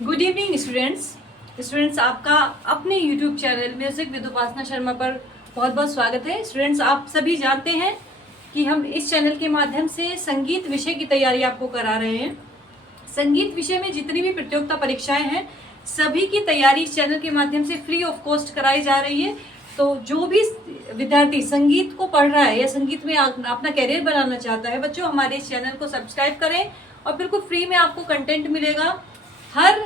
Good evening students आपका अपने YouTube channel music with उपासना शर्मा पर बहुत बहुत स्वागत है। स्टूडेंट्स, आप सभी जानते हैं कि हम इस चैनल के माध्यम से संगीत विषय की तैयारी आपको करा रहे हैं। संगीत विषय में जितनी भी प्रतियोगिता परीक्षाएं हैं सभी की तैयारी इस चैनल के माध्यम से फ्री ऑफ कॉस्ट कराई जा रही है। तो जो भी विद्यार्थी संगीत को पढ़ रहा है या संगीत में अपना कैरियर बनाना चाहता है, बच्चों हमारे इस चैनल को सब्सक्राइब करें और बिल्कुल फ्री में आपको कंटेंट मिलेगा हर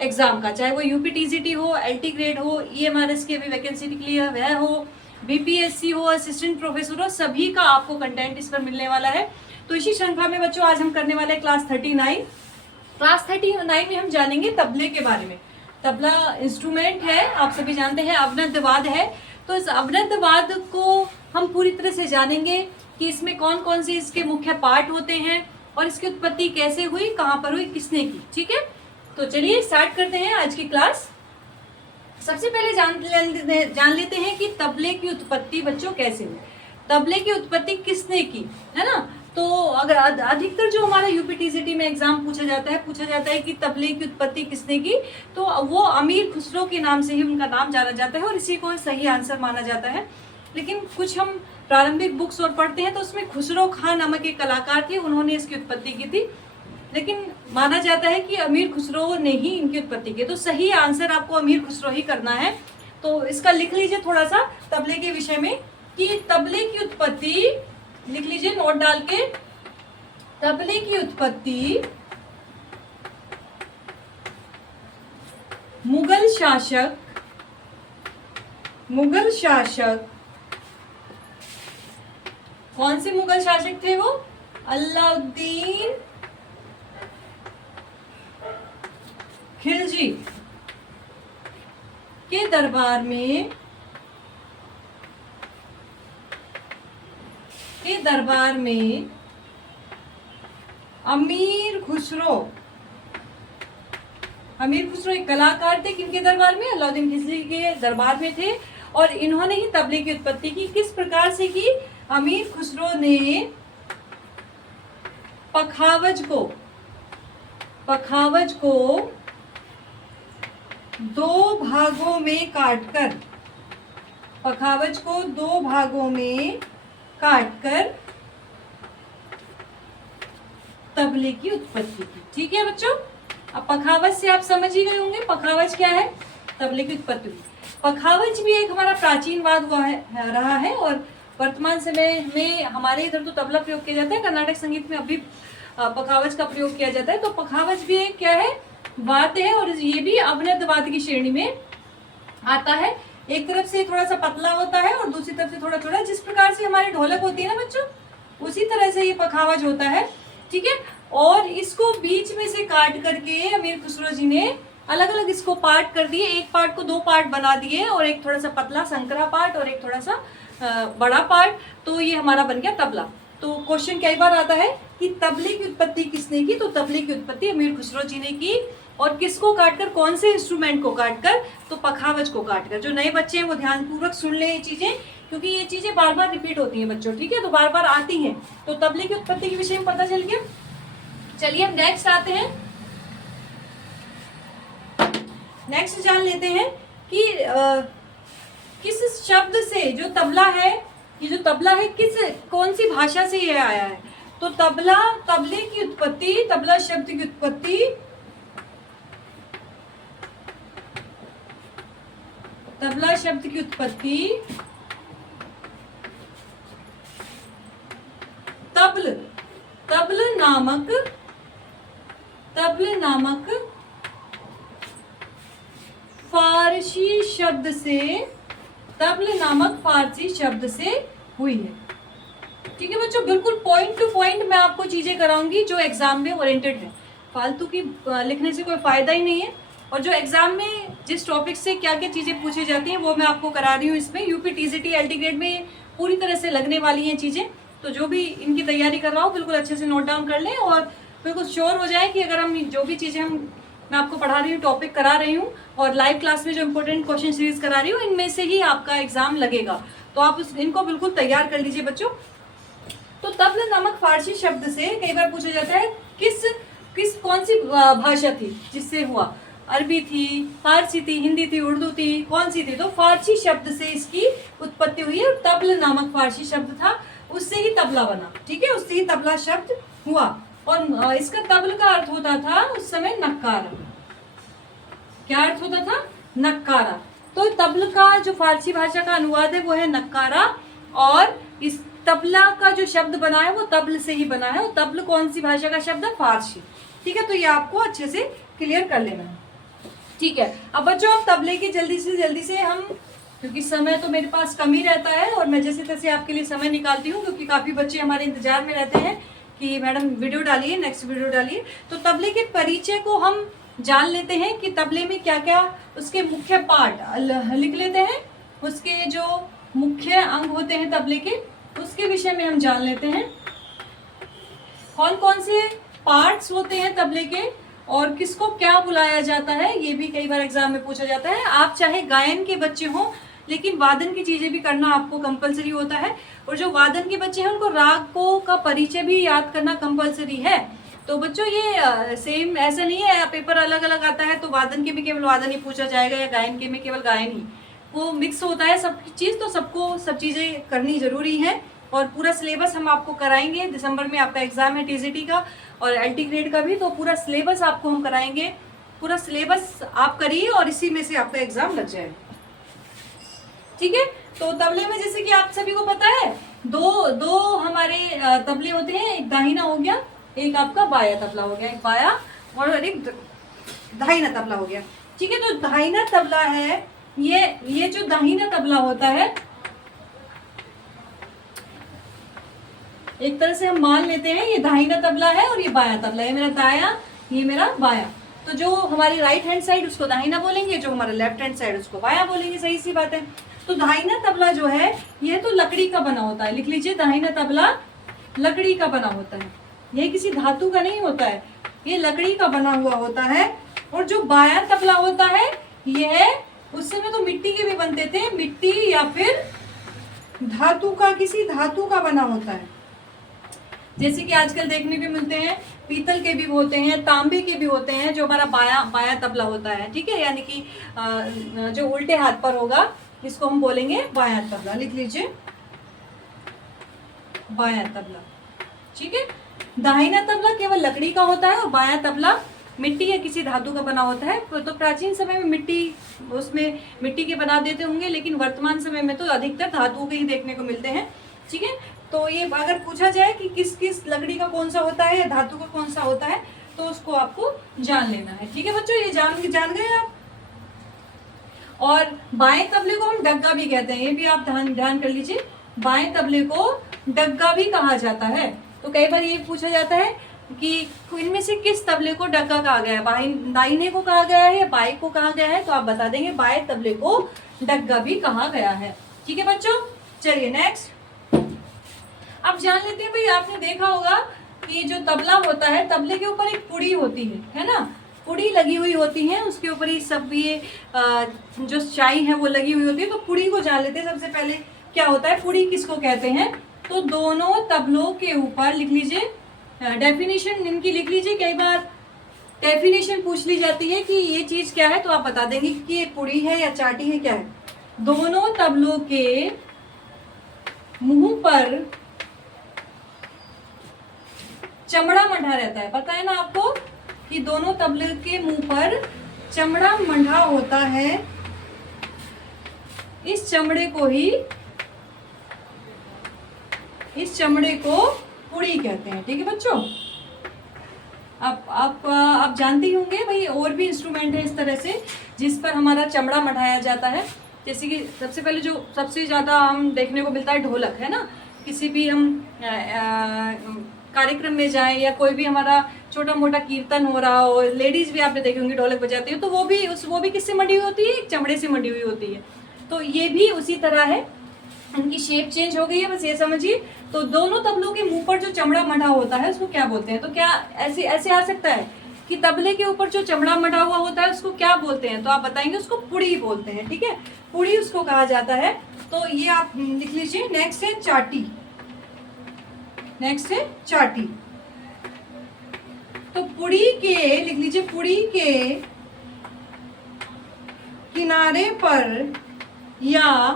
एग्जाम का, चाहे वो यूपीटीसीटी हो, एलटी ग्रेड हो, ईएमआरएस की अभी वैकेंसी निकली है वह हो, बीपीएससी हो, असिस्टेंट प्रोफेसर हो, सभी का आपको कंटेंट इस पर मिलने वाला है। तो इसी श्रृंखला में बच्चों आज हम करने वाले हैं क्लास 39 में हम जानेंगे तबले के बारे में। तबला इंस्ट्रूमेंट है, आप सभी जानते हैं, अवनद्यवाद है। तो इस अवनद्यवाद को हम पूरी तरह से जानेंगे कि इसमें कौन कौन से इसके मुख्य पार्ट होते हैं और इसकी उत्पत्ति कैसे हुई, कहाँ पर हुई, किसने की। ठीक है, तो चलिए स्टार्ट करते हैं आज की क्लास। सबसे पहले जान लेते हैं कि तबले की उत्पत्ति बच्चों कैसे हुई, तबले की उत्पत्ति किसने की, है ना। तो अगर अधिकतर जो हमारा यूपीटीसीटी में एग्जाम पूछा जाता है कि तबले की उत्पत्ति किसने की, तो वो अमीर खुसरो के नाम से ही उनका नाम जाना जाता है और इसी को सही आंसर माना जाता है। लेकिन कुछ हम प्रारंभिक बुक्स और पढ़ते हैं तो उसमें खुसरो खां नामक एक कलाकार थे, उन्होंने इसकी उत्पत्ति की थी, लेकिन माना जाता है कि अमीर खुसरो ने ही इनकी उत्पत्ति की। तो सही आंसर आपको अमीर खुसरो ही करना है। तो इसका लिख लीजिए थोड़ा सा तबले के विषय में कि तबले की उत्पत्ति, लिख लीजिए नोट डाल के, तबले की उत्पत्ति मुगल शासक कौन से मुगल शासक थे वो? अलाउद्दीन खिलजी के दरबार में अमीर खुसरो एक कलाकार थे। किनके दरबार में? अलाउद्दीन खिलजी के दरबार में थे और इन्होंने ही तबले की उत्पत्ति की। किस प्रकार से की? अमीर खुसरो ने पखावज को दो भागों में काटकर तबले की उत्पत्ति की। ठीक है बच्चों, अब पखावज से आप समझ ही गए होंगे पखावज क्या है, तबले की उत्पत्ति। पखावज भी एक हमारा प्राचीन वाद रहा है और वर्तमान समय में हमारे इधर तो तबला प्रयोग किया जाता है, कर्नाटक संगीत में अभी पखावज का प्रयोग किया जाता है। तो पखावज भी एक क्या है, वाद्य है और ये भी अवनद्यवाद की श्रेणी में आता है। एक तरफ से थोड़ा सा पतला होता है और दूसरी तरफ से थोड़ा थोड़ा, जिस प्रकार से हमारी ढोलक होती है ना बच्चों, उसी तरह से ये पखावज होता है। ठीक है, और इसको बीच में से काट करके अमीर खुसरो जी ने अलग अलग इसको पार्ट कर दिए, एक पार्ट को दो पार्ट बना दिए और एक थोड़ा सा पतला संकरा पार्ट और एक थोड़ा सा बड़ा पार्ट। तो ये हमारा बन गया तबला। तो क्वेश्चन कई बार आता है कि तबले की उत्पत्ति किसने की? तो तबले की उत्पत्ति अमीर खुसरो जी ने की। और किसको काटकर? कौन से इंस्ट्रूमेंट को काटकर? तो पखावज को काटकर। जो नए बच्चे हैं वो ध्यानपूर्वक सुन ले ये चीजें, क्योंकि ये चीजें बार बार रिपीट होती हैं बच्चों। ठीक है, तो बार बार आती हैं। तो तबले की उत्पत्ति के विषय में पता चल गया। चलिए हम नेक्स्ट आते हैं। नेक्स्ट जान लेते हैं कि किस शब्द से जो तबला है, ये जो तबला है कौन सी भाषा से ये आया है? तो तबला शब्द की उत्पत्ति तबल नामक फारसी शब्द से हुई है। ठीक है बच्चों, बिल्कुल पॉइंट टू पॉइंट मैं आपको चीजें कराऊंगी जो एग्जाम में ओरिएंटेड है। फालतू की लिखने से कोई फायदा ही नहीं है। और जो एग्जाम में जिस टॉपिक से क्या क्या चीजें पूछी जाती हैं वो मैं आपको करा रही हूँ इसमें। यूपीटीसीटी एलटी ग्रेड में पूरी तरह से लगने वाली हैं चीजें। तो जो भी इनकी तैयारी कर रहा हो बिल्कुल अच्छे से नोट डाउन कर लें और बिल्कुल श्योर हो जाए कि अगर हम जो भी चीजें मैं आपको पढ़ा रही हूँ, टॉपिक करा रही हूँ और लाइव क्लास में जो इंपॉर्टेंट क्वेश्चन सीरीज करा रही हूँ, इनमें से ही आपका एग्जाम लगेगा। तो आप इनको बिल्कुल तैयार कर लीजिए बच्चों। तो तबल नामक फारसी शब्द से कई बार पूछा जाता है किस कौन सी भाषा थी जिससे हुआ? अरबी थी, फारसी थी, हिंदी थी, उर्दू थी, कौन सी थी? तो फारसी शब्द से इसकी उत्पत्ति हुई है और तबल नामक फारसी शब्द था, उससे ही तबला बना। ठीक है, उससे ही तबला शब्द हुआ। और इसका तबल का अर्थ होता था उस समय नक्कारा। क्या अर्थ होता था? नक्कारा। तो तबल का जो फारसी भाषा का अनुवाद है वो है नक्कारा, और इस तबला का जो शब्द बना है वो तबल से ही बना है। और तबल कौन सी भाषा का शब्द है? फारसी। ठीक है, तो ये आपको अच्छे से क्लियर कर लेना है। ठीक है, अब बच्चों हम तबले की जल्दी से हम, क्योंकि समय तो मेरे पास कम ही रहता है और मैं जैसे तैसे आपके लिए समय निकालती हूँ, क्योंकि काफ़ी बच्चे हमारे इंतजार में रहते हैं कि मैडम वीडियो डालिए, नेक्स्ट वीडियो डालिए। तो तबले के परिचय को हम जान लेते हैं कि तबले में क्या क्या उसके मुख्य पार्ट लिख लेते हैं, उसके जो मुख्य अंग होते हैं तबले के, उसके विषय में हम जान लेते हैं। कौन कौन से पार्ट्स होते हैं तबले के और किसको क्या बुलाया जाता है, ये भी कई बार एग्जाम में पूछा जाता है। आप चाहे गायन के बच्चे हों, लेकिन वादन की चीजें भी करना आपको कंपलसरी होता है। और जो वादन के बच्चे हैं उनको रागों का परिचय भी याद करना कंपलसरी है। तो बच्चों ये सेम ऐसा नहीं है पेपर अलग अलग आता है तो वादन के भी केवल वादन ही पूछा जाएगा या गायन के में केवल गायन ही, वो मिक्स होता है सब चीज़। तो सबको सब चीज़ें करनी जरूरी है। और पूरा सिलेबस हम आपको कराएंगे। दिसंबर में आपका एग्जाम है टीजीटी का और एलटी ग्रेड का भी, तो पूरा सिलेबस आपको हम कराएंगे। पूरा सिलेबस आप करिए और इसी में से आपका एग्जाम लग जाएगा। ठीक है, तो तबले में जैसे कि आप सभी को पता है दो हमारे तबले होते हैं, एक दाहिना हो गया, एक आपका बाया तबला हो गया, एक बाया और एक दाहिना तबला हो गया। ठीक है, तो दाहिना तबला है, ये जो दाहिना तबला होता है, एक तरह से हम मान लेते हैं ये दाहिना तबला है और ये बाया तबला है। मेरा दाया, ये मेरा बाया। तो जो हमारी राइट हैंड साइड उसको दाहिना बोलेंगे, जो हमारा लेफ्ट हैंड साइड उसको बाया बोलेंगे। सही सी बात है। तो दाहिना तबला जो है ये तो लकड़ी का बना होता है। लिख लीजिए, दाहिना तबला लकड़ी का बना होता है, ये किसी धातु का नहीं होता है, ये लकड़ी का बना हुआ होता है। और जो बाया तबला होता है ये उस समय तो मिट्टी के भी बनते थे, मिट्टी या फिर धातु का, किसी धातु का बना होता है। जैसे कि आजकल देखने को मिलते हैं पीतल के भी होते हैं, तांबे के भी होते हैं, जो हमारा बाया तबला होता है। ठीक है, यानी कि जो उल्टे हाथ पर होगा इसको हम बोलेंगे बाया तबला। लिख लीजिए, बाया तबला। ठीक है, दाहिना तबला केवल लकड़ी का होता है और बाया तबला मिट्टी या किसी धातु का बना होता है। तो प्राचीन समय में मिट्टी के बना देते होंगे, लेकिन वर्तमान समय में तो अधिकतर धातुओं के ही देखने को मिलते हैं। ठीक है, तो ये अगर पूछा जाए कि किस किस लकड़ी का कौन सा होता है या धातु का कौन सा होता है, तो उसको आपको जान लेना है। ठीक है बच्चों, ये जान गए आप। और बाएं तबले को हम डग्गा भी कहते हैं, ये भी आप ध्यान कर लीजिए। बाएं तबले को डग्गा भी कहा जाता है। तो कई बार ये पूछा जाता है कि इनमें से किस तबले को डग्गा कहा गया है, दाहिने को कहा गया है या बाएं को कहा गया है, तो आप बता देंगे बाएं तबले को डग्गा भी कहा गया है। ठीक है बच्चों, चलिए नेक्स्ट अब जान लेते हैं। भाई आपने देखा होगा कि जो तबला होता है, तबले के ऊपर एक पुड़ी होती है ना, पुड़ी लगी हुई होती है, उसके ऊपर ही सब ये जो चाई है वो लगी हुई होती है। तो पुड़ी को जान लेते हैं। सबसे पहले क्या होता है, पुड़ी किसको कहते हैं? तो दोनों तबलों के ऊपर लिख लीजिए, डेफिनेशन इनकी लिख लीजिए। कई बार डेफिनेशन पूछ ली जाती है कि ये चीज क्या है, तो आप बता देंगे कि ये पुड़ी है या चाटी है, क्या है। दोनों तबलों के मुंह पर चमड़ा मंडा रहता है। पता है ना आपको कि दोनों तबले के मुंह पर चमड़ा मंडा होता है। इस चमड़े को पुड़ी कहते हैं। ठीक है बच्चों, आप जानते ही होंगे भाई, और भी इंस्ट्रूमेंट है इस तरह से जिस पर हमारा चमड़ा मढ़ाया जाता है। जैसे कि सबसे पहले जो सबसे ज़्यादा हम देखने को मिलता है ढोलक, है ना। किसी भी हम कार्यक्रम में जाएं या कोई भी हमारा छोटा मोटा कीर्तन हो रहा हो, लेडीज भी आपने देखे होंगे ढोलक बजाती हो, तो वो भी किससे मंडी हुई होती है? चमड़े से मंडी हुई होती है। तो ये भी उसी तरह है, उनकी शेप चेंज हो गई है, बस ये समझिए। तो दोनों तबलों के मुंह पर जो चमड़ा मढ़ा होता है उसको क्या बोलते हैं? तो क्या ऐसे आ सकता है कि तबले के ऊपर जो चमड़ा मढ़ा हुआ होता है उसको क्या बोलते हैं? तो आप बताएंगे उसको पुड़ी बोलते हैं। ठीक है, पुड़ी उसको कहा जाता है। तो ये आप लिख लीजिए। नेक्स्ट है चाटी। तो पुड़ी के, लिख लीजिए, पुड़ी के किनारे पर या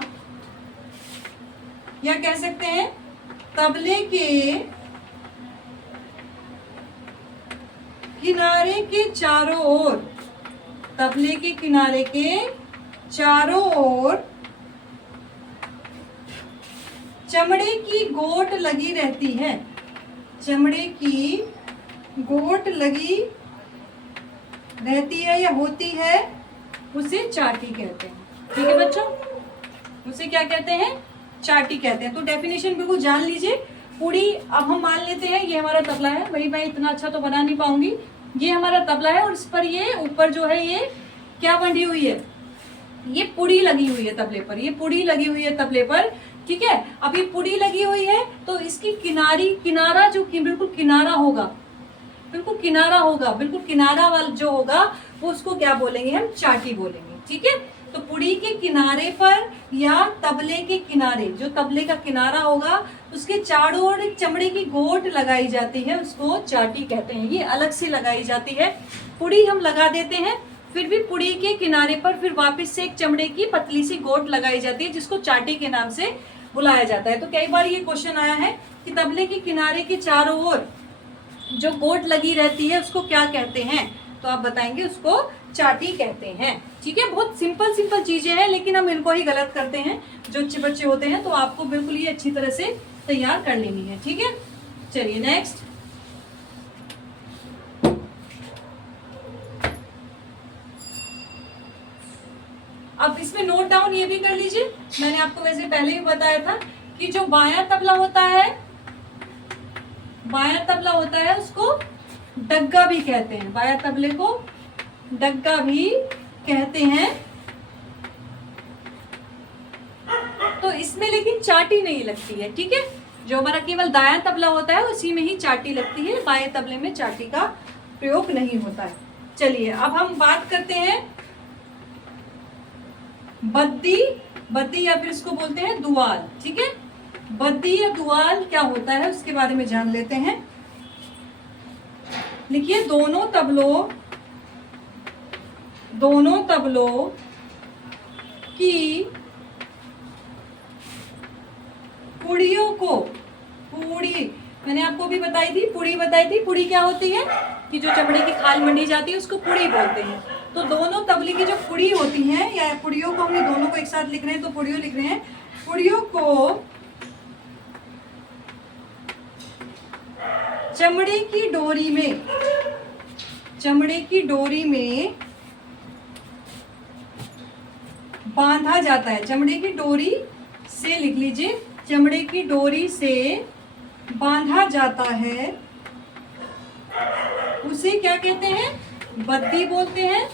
कह सकते हैं तबले के किनारे के चारों ओर, तबले के किनारे के चारों ओर चमड़े की गोट लगी रहती है, चमड़े की गोट लगी रहती है या होती है, उसे चाटी कहते हैं। ठीक है बच्चों, उसे क्या कहते हैं? चाटी कहते हैं। तो डेफिनेशन बिल्कुल जान लीजिए। पुड़ी, अब हम मान लेते हैं ये हमारा तबला है, भाई मैं इतना अच्छा तो बना नहीं पाऊंगी, ये हमारा तबला है और इस पर ये ऊपर जो है ये क्या बंधी हुई है, ये पुड़ी लगी हुई है तबले पर, ये पुड़ी लगी हुई है तबले पर। ठीक है, अब ये पुड़ी लगी हुई है तो इसकी किनारा जो बिल्कुल किनारा होगा, बिल्कुल किनारा होगा, बिल्कुल किनारा वाला जो होगा वो उसको क्या बोलेंगे? हम चाटी बोलेंगे। ठीक है, तो पुड़ी के किनारे पर या तबले के किनारे, जो तबले का किनारा होगा उसके चारों ओर एक चमड़े की गोट लगाई जाती है, उसको चाटी कहते हैं। ये अलग से लगाई जाती है, पुड़ी हम लगा देते हैं, फिर भी पुड़ी के किनारे पर फिर वापस से एक चमड़े की पतली सी गोट लगाई जाती है जिसको चाटी के नाम से बुलाया जाता है। तो कई बार ये क्वेश्चन आया है कि तबले के किनारे के चारों ओर जो गोट लगी रहती है उसको क्या कहते हैं? तो आप बताएंगे उसको चाटी कहते हैं। ठीक है, बहुत सिंपल सिंपल चीजें हैं लेकिन हम इनको ही गलत करते हैं जो अच्छे बच्चे होते हैं। तो आपको बिल्कुल ये अच्छी तरह से तैयार कर लेनी है। ठीक है, चलिए नेक्स्ट। अब इसमें नोट डाउन ये भी कर लीजिए, मैंने आपको वैसे पहले ही बताया था कि जो बायां तबला होता है, बायां तबला होता है उसको डग्गा भी कहते हैं, बायां तबले को डग्गा भी कहते हैं। तो इसमें लेकिन चाटी नहीं लगती है। ठीक है, जो हमारा केवल दायां तबला होता है उसी में ही चाटी लगती है, बाएं तबले में चाटी का प्रयोग नहीं होता है। चलिए अब हम बात करते हैं बद्दी, बद्दी या फिर इसको बोलते हैं दुआल। ठीक है, बद्दी या दुआल क्या होता है उसके बारे में जान लेते हैं। लिखिए, दोनों तबलों की पुड़ियों को, पुड़ी मैंने आपको भी बताई थी, पुड़ी बताई थी। पुड़ी क्या होती है कि जो चमड़े की खाल मंडी जाती है उसको पुड़ी बोलते हैं। तो दोनों तबले की जो पुड़ी होती हैं, या पुड़ियों को हमने दोनों को एक साथ लिख रहे हैं तो पुड़ियों लिख रहे हैं, पुड़ियों को चमड़े की डोरी में बांधा जाता है। चमड़े की डोरी से, लिख लीजिए, चमड़े की डोरी से बांधा जाता है, उसे क्या कहते हैं? बद्दी बोलते हैं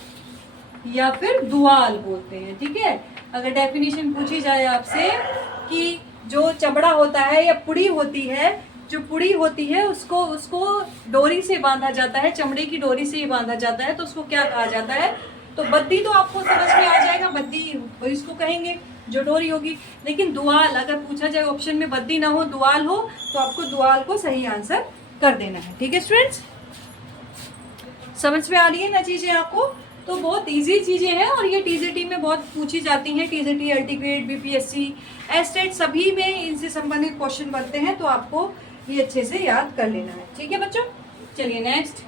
या फिर दुआल बोलते हैं। ठीक है, अगर डेफिनेशन पूछी जाए आपसे कि जो चमड़ा होता है या पुड़ी होती है, जो पुड़ी होती है उसको डोरी से बांधा जाता है, चमड़े की डोरी से ही बांधा जाता है, तो उसको क्या कहा जाता है? तो बद्दी तो आपको समझ में आ जाएगा, बद्दी इसको कहेंगे जो डोरी होगी। लेकिन दुआल अगर पूछा जाए ऑप्शन में, बद्दी ना हो दुआल हो, तो आपको दुआल को सही आंसर कर देना है। ठीक है स्टूडेंट्स, समझ में आ रही है ना चीजें आपको? तो बहुत इजी चीजें हैं और ये टीजीटी में बहुत पूछी जाती हैं। टीजीटी, अल्टीग्रेड, बीपीएससी, एस्टेट सभी में इनसे संबंधित क्वेश्चन बनते हैं, तो आपको ये अच्छे से याद कर लेना है। ठीक है बच्चों, चलिए नेक्स्ट।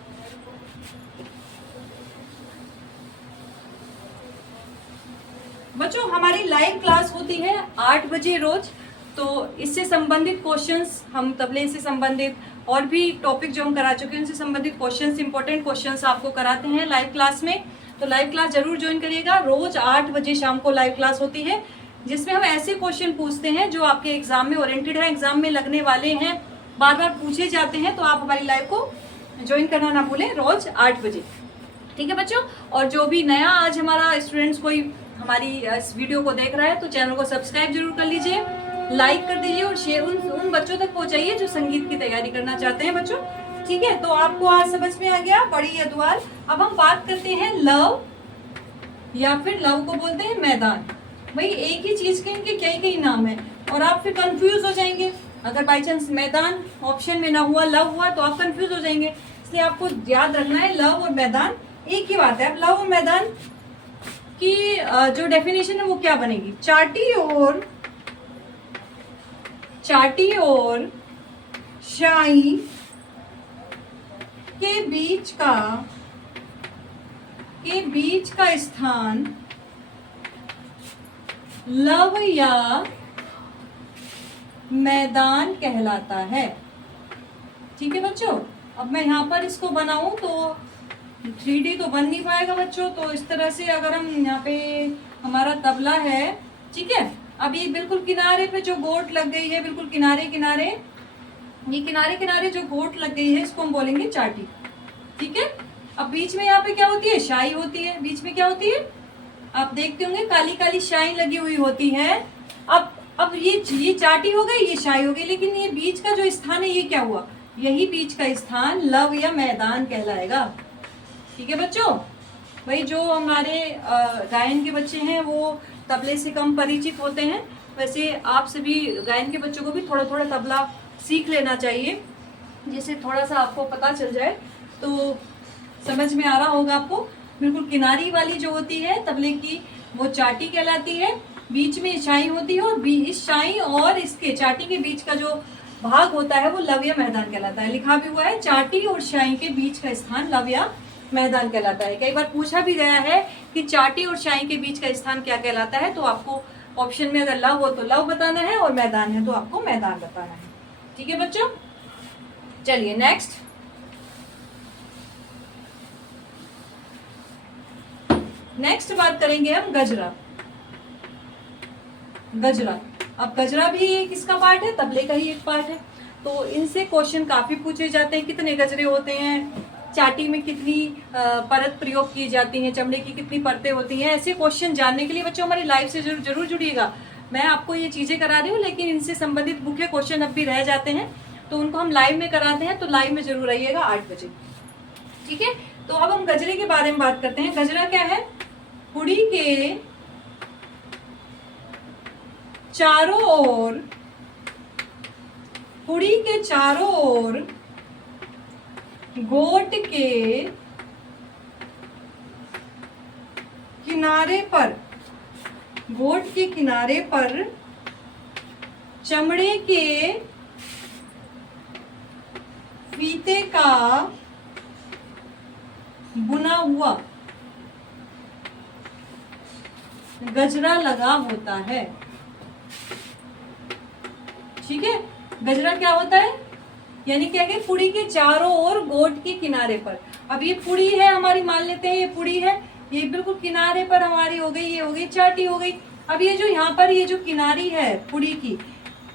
बच्चों हमारी लाइव क्लास होती है 8 बजे रोज, तो इससे संबंधित क्वेश्चंस, हम तबले से संबंधित और भी टॉपिक जो हम करा चुके हैं उनसे संबंधित क्वेश्चंस, इंपॉर्टेंट क्वेश्चंस आपको कराते हैं लाइव क्लास में। तो लाइव क्लास जरूर ज्वाइन करिएगा। रोज 8 बजे शाम को लाइव क्लास होती है, जिसमें हम ऐसे क्वेश्चन पूछते हैं जो आपके एग्जाम में ओरिएंटेड है, एग्जाम में लगने वाले हैं, बार बार पूछे जाते हैं। तो आप हमारी लाइव को ज्वाइन करना ना भूलें, रोज 8 बजे। ठीक है बच्चों, और जो भी नया आज हमारा स्टूडेंट्स कोई हमारी इस वीडियो को देख रहा है तो चैनल को सब्सक्राइब जरूर कर लीजिए, लाइक कर दीजिए और शेयर उन बच्चों तक पहुंचाइए जो संगीत की तैयारी करना चाहते हैं बच्चों। ठीक है, तो आपको आज समझ में आ गया बड़ी या दुआल। अब हम बात करते हैं लव, या फिर लव को बोलते हैं मैदान। भाई एक ही चीज के इनके कई नाम है और आप फिर कंफ्यूज हो जाएंगे। अगर बाई चांस मैदान ऑप्शन में ना हुआ, लव हुआ, तो आप कंफ्यूज हो जाएंगे। इसलिए आपको याद रखना है लव और मैदान एक ही बात है। अब लव और मैदान की जो डेफिनेशन है वो क्या बनेगी, चाटी और शाई के बीच का स्थान लव या मैदान कहलाता है। ठीक है बच्चों, अब मैं यहाँ पर इसको बनाऊं तो 3D तो बन नहीं पाएगा बच्चों, तो इस तरह से अगर हम यहाँ पे हमारा तबला है, ठीक है, अब ये बिल्कुल किनारे पे जो गोट लग गई है, बिल्कुल किनारे किनारे, ये किनारे किनारे जो गोट लग गई है इसको हम बोलेंगे चाटी। ठीक है, अब बीच में यहाँ पे क्या होती है, शाई होती है। बीच में क्या होती है, आप देखते होंगे काली काली शाई लगी हुई होती है। अब ये चाटी हो गई, ये शाई हो गई, लेकिन ये बीच का जो स्थान है ये क्या हुआ, यही बीच का स्थान लव या मैदान कहलाएगा। ठीक है बच्चों, भाई जो हमारे गायन के बच्चे हैं वो तबले से कम परिचित होते हैं, वैसे आप सभी गायन के बच्चों को भी थोड़ा थोड़ा तबला सीख लेना चाहिए, जिससे थोड़ा सा आपको पता चल जाए तो समझ में आ रहा होगा आपको। बिल्कुल किनारी वाली जो होती है तबले की वो चाटी कहलाती है, बीच में शाई होती है, और इस शाई और इसके चाटी के बीच का जो भाग होता है वो लव या मैदान कहलाता है। लिखा भी हुआ है चाटी और शाई के बीच का स्थान लव या मैदान कहलाता है। कई बार पूछा भी गया है कि चाटी और शाई के बीच का स्थान क्या कहलाता है, तो आपको ऑप्शन में अगर लव हो तो लव बताना है और मैदान है तो आपको मैदान बताना है। ठीक है बच्चों, चलिए नेक्स्ट बात करेंगे हम गजरा। अब गजरा भी किसका पार्ट है, तबले का ही एक पार्ट है। तो इनसे क्वेश्चन काफी पूछे जाते हैं, कितने गजरे होते हैं, चाटी में कितनी परत प्रयोग की जाती है, चमड़े की कितनी परतें होती हैं। ऐसे क्वेश्चन जानने के लिए बच्चों हमारी लाइव से जरूर जुड़िएगा। मैं आपको ये चीजें करा रही हूँ, लेकिन इनसे संबंधित मुख्य क्वेश्चन अब भी रह जाते हैं, तो उनको हम लाइव में कराते हैं, तो लाइव में जरूर आइएगा 8 बजे। ठीक है, तो अब हम गजरे के बारे में बात करते हैं। गजरा क्या है, पुड़ी के चारों ओर गोट के किनारे पर चमड़े के फीते का बुना हुआ गजरा लगा होता है। ठीक है, गजरा क्या होता है, यानी क्या है, पुड़ी के चारों ओर गोट के किनारे पर। अब ये पुड़ी है हमारी, मान लेते हैं ये पुड़ी है, ये बिल्कुल किनारे पर हमारी हो गई, ये हो गई चाटी हो गई। अब ये जो यहाँ पर ये जो किनारी है पुड़ी की,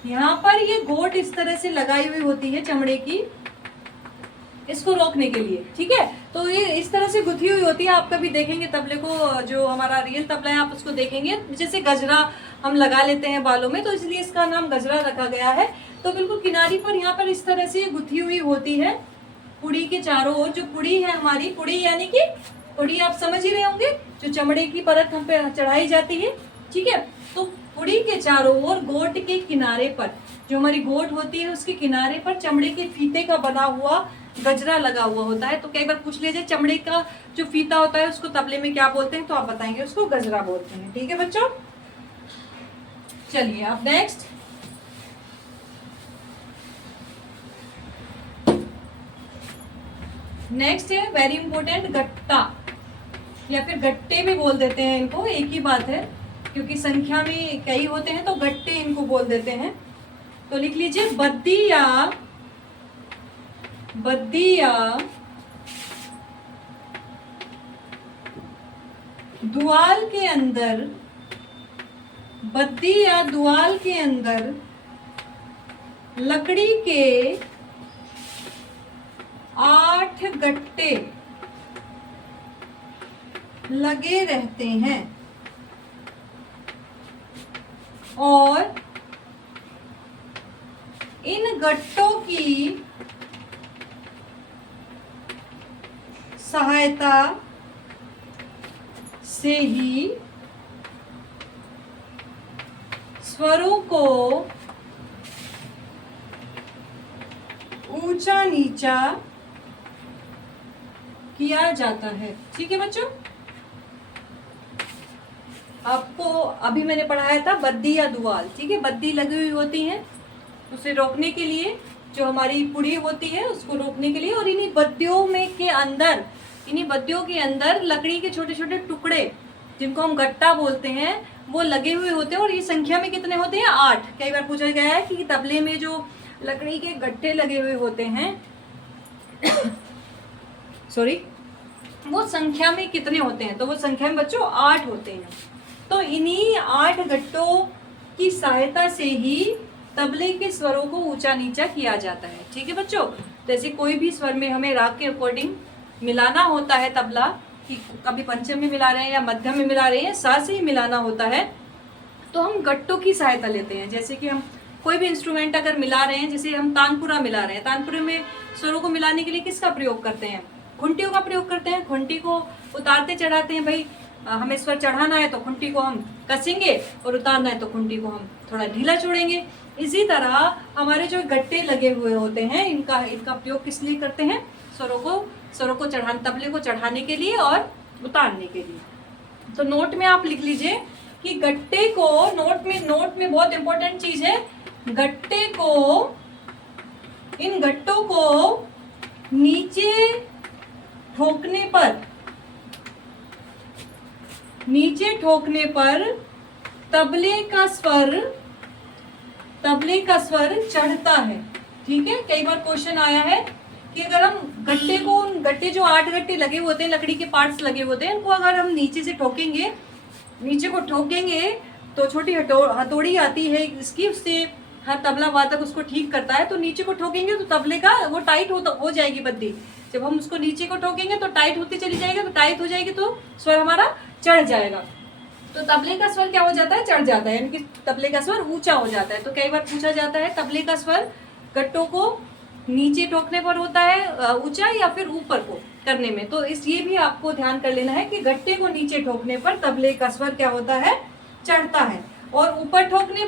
यहाँ पर ये गोट इस तरह से लगाई हुई होती है चमड़े की, इसको रोकने के लिए। ठीक है, तो ये इस तरह से गुथी हुई होती है। आप कभी देखेंगे तबले को, जो हमारा रियल तबला है आप उसको देखेंगे, जैसे गजरा हम लगा लेते हैं बालों में, तो इसलिए इसका नाम गजरा रखा गया है। तो बिल्कुल किनारी पर यहाँ पर इस तरह से गुथी हुई होती है पुड़ी के चारों ओर। जो पुड़ी है हमारी, पुड़ी यानी कि पुड़ी आप समझ ही रहे होंगे, जो चमड़े की परत हम पे चढ़ाई जाती है। ठीक है, तो पुड़ी के चारों ओर गोट के किनारे पर, जो हमारी गोट होती है उसके किनारे पर चमड़े के फीते का बना हुआ गजरा लगा हुआ होता है। तो कई बार पूछ लीजिए चमड़े का जो फीता होता है उसको तबले में क्या बोलते हैं, तो आप बताएंगे उसको गजरा बोलते हैं। ठीक है बच्चों, चलिए अब नेक्स्ट है वेरी इंपॉर्टेंट, गट्टा, या फिर गट्टे भी बोल देते हैं इनको, एक ही बात है, क्योंकि संख्या में कई होते हैं तो गट्टे इनको बोल देते हैं। तो लिख लीजिए बद्दी या दुआल के अंदर, बद्दी या दुआल के अंदर लकड़ी के 8 गट्टे लगे रहते हैं और इन गट्टों की सहायता से ही स्वरों को ऊंचा नीचा किया जाता है। ठीक है बच्चों, आपको अभी मैंने पढ़ाया था बद्दी या दुआल। ठीक है, बद्दी लगी हुई होती है उसे रोकने के लिए, जो हमारी पुड़ी होती है उसको रोकने के लिए। और इन्हीं बद्दियों के अंदर लकड़ी के छोटे छोटे टुकड़े, जिनको हम गट्टा बोलते हैं, वो लगे हुए होते हैं। और ये संख्या में कितने होते हैं? 8। कई बार पूछा गया है कि तबले में जो लकड़ी के गट्टे लगे हुए होते हैं सॉरी, वो संख्या में कितने होते हैं? तो वो संख्या में बच्चों 8 होते हैं। तो इन्हीं 8 गट्टों की सहायता से ही तबले के स्वरों को ऊंचा नीचा किया जाता है। ठीक है बच्चों, जैसे कोई भी स्वर में हमें राग के अकॉर्डिंग मिलाना होता है तबला, कि कभी पंचम में मिला रहे हैं या मध्यम में मिला रहे हैं, सा से ही मिलाना होता है, तो हम गट्टों की सहायता लेते हैं। जैसे कि हम कोई भी इंस्ट्रूमेंट अगर मिला रहे हैं, जैसे हम तानपुरा मिला रहे हैं, तानपुरे में स्वरों को मिलाने के लिए किसका प्रयोग करते हैं? खुंटियों का प्रयोग करते हैं। खुंटी को उतारते चढ़ाते हैं। भाई हमें स्वर चढ़ाना है तो खुंटी को हम कसेंगे, और उतारना है तो खुंटी को हम थोड़ा ढीला छोड़ेंगे। इसी तरह हमारे जो गट्टे लगे हुए होते हैं, इनका प्रयोग किस लिए करते हैं? स्वरों को चढ़ाने, तबले को चढ़ाने के लिए और उतारने के लिए। तो नोट में आप लिख लीजिए कि गट्टे को, नोट में बहुत इंपॉर्टेंट चीज है, गट्टे को, इन गट्टों को नीचे ठोकने पर तबले का स्वर चढ़ता है। ठीक है, कई बार क्वेश्चन आया है कि अगर हम गट्टे जो 8 गट्टे लगे होते हैं, लकड़ी के पार्ट्स लगे होते हैं, उनको अगर हम नीचे को ठोकेंगे तो छोटी हथौड़ी आती है इसकी, उससे हर तबला वादक उसको ठीक करता है। तो नीचे को ठोकेंगे तो तबले का वो टाइट हो जाएगी बद्दी। जब हम उसको नीचे को ठोकेंगे तो टाइट होती चली जाएगी, तो टाइट हो जाएगी तो स्वर हमारा चढ़ जाएगा। तो तबले का स्वर क्या हो जाता है? चढ़ जाता है, यानी कि तबले का स्वर ऊंचा हो जाता है। तो कई बार पूछा जाता है तबले का स्वर गट्टों को नीचे ठोकने पर होता है ऊंचा, या फिर ऊपर को करने में। तो ये भी आपको ध्यान कर लेना है कि गट्टे को नीचे ठोकने पर तबले का स्वर क्या होता है? चढ़ता है। और ऊपर करने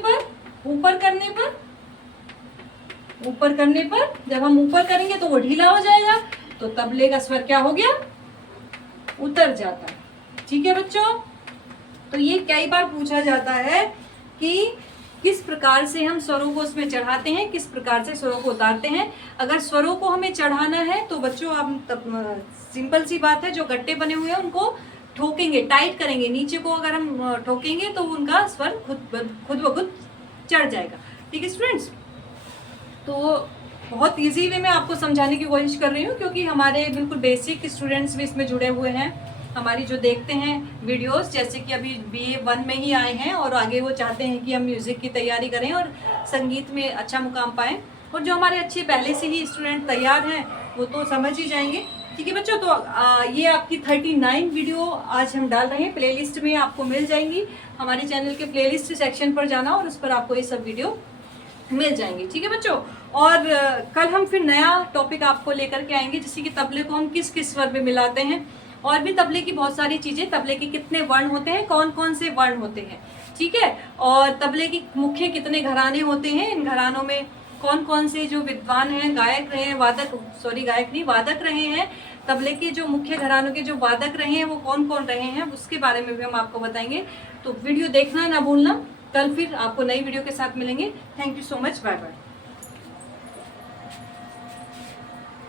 पर जब हम ऊपर करेंगे तो वो ढीला हो जाएगा, तो तबले का स्वर क्या हो गया? उतर जाता है। ठीक है बच्चों, तो ये कई बार पूछा जाता है कि किस प्रकार से हम स्वरों को उसमें चढ़ाते हैं, किस प्रकार से स्वरों को उतारते हैं। अगर स्वरों को हमें चढ़ाना है तो बच्चों आप सिंपल सी बात है, जो गट्टे बने हुए हैं उनको ठोकेंगे, टाइट करेंगे। नीचे को अगर हम ठोकेंगे तो उनका स्वर खुद ब खुद चढ़ जाएगा। ठीक है स्टूडेंट्स, तो बहुत इजी वे में आपको समझाने की कोशिश कर रही हूँ, क्योंकि हमारे बिल्कुल बेसिक स्टूडेंट्स भी इसमें जुड़े हुए हैं, हमारी जो देखते हैं वीडियोस, जैसे कि अभी BA 1 में ही आए हैं और आगे वो चाहते हैं कि हम म्यूज़िक की तैयारी करें और संगीत में अच्छा मुकाम पाएं। और जो हमारे अच्छे पहले से ही स्टूडेंट तैयार हैं वो तो समझ ही जाएंगे। ठीक है बच्चों, तो ये आपकी 39 वीडियो आज हम डाल रहे हैं, प्लेलिस्ट में आपको मिल जाएंगी। हमारे चैनल के प्लेलिस्ट सेक्शन पर जाना और उस पर आपको ये सब वीडियो मिल जाएंगे। ठीक है बच्चों, और कल हम फिर नया टॉपिक आपको लेकर के आएंगे, जैसे कि तबले को हम किस किस स्वर में मिलाते हैं, और भी तबले की बहुत सारी चीजें, तबले के कितने वर्ण होते हैं, कौन कौन से वर्ण होते हैं। ठीक है, और तबले की मुख्य कितने घराने होते हैं, इन घरानों में कौन कौन से जो विद्वान हैं, वादक रहे हैं, तबले के जो मुख्य घरानों के जो वादक रहे हैं वो कौन कौन रहे हैं, उसके बारे में भी हम आपको बताएंगे। तो वीडियो देखना ना भूलना। कल फिर आपको नई वीडियो के साथ मिलेंगे। Thank you so much, bye bye.